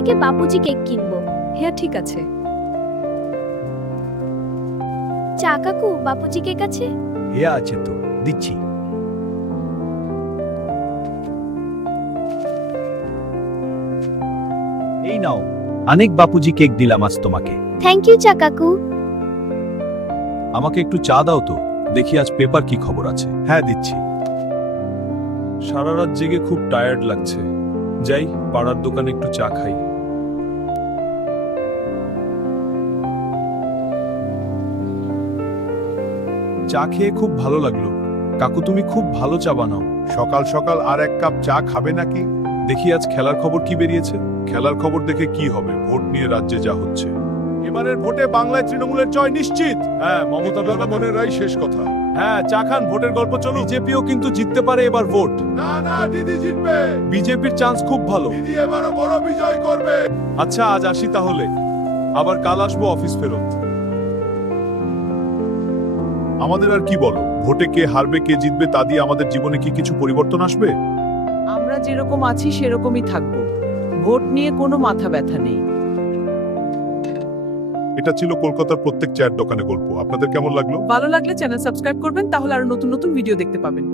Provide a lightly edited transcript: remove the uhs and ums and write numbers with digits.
থেকে বাপুজি কেক কিনবো। হ্যাঁ ঠিক আছে। চা কাকু, বাপুজি কেক আছে? হে আছে তো, দিচ্ছি। এই নাও, অনেক বাপুজি কেক দিলাম আজ তোমাকে। থ্যাংক ইউ চা কাকু। আমাকে একটু চা দাও তো, দেখি আজ পেপার কি খবর আছে। হ্যাঁ দিচ্ছি। সারা রাত জেগে খুব টায়ার্ড লাগছে, যাই পাড়ার দোকানে একটু চা খাই। চা খেয়ে খুব ভালো লাগলো। কাকু তুমি খুব ভালো চা বানাও। সকাল সকাল আর এক কাপ চা খাবে নাকি? দেখি আজ খেলার খবর কি বেরিয়েছে। খেলার খবর দেখে কি হবে, ভোট নিয়ে রাজ্যে যা হচ্ছে। এবারের ভোটে বাংলায় তৃণমূলের জয় নিশ্চিত। হ্যাঁ, মমতা জনগণেরাই শেষ কথা। হ্যাঁ, চা খান, ভোটের গল্প চলুক। বিজেপিও কিন্তু জিততে পারে এবার ভোট। না না, দিদি জিতবে। বিজেপির চান্স খুব ভালো। দিদি এবারও বড় বিজয় করবে। আচ্ছা, আজ আসি তাহলে, আবার কাল আসবো অফিস ফেরত। আমাদের আর কি বলো, ভোটে কে হারবে কে জিতবে তা দিয়ে আমাদের জীবনে কি কিছু পরিবর্তন আসবে? আমরা যেরকম আছি সেরকমই থাকবো। ভোট নিয়ে কোনো মাথা ব্যথা নেই। এটা ছিল কলকাতার প্রত্যেক চায়ের দোকানে গল্প। আপনাদের কেমন লাগলো? ভালো লাগলে চ্যানেল সাবস্ক্রাইব করবেন, তাহলে আরো নতুন নতুন ভিডিও দেখতে পাবেন।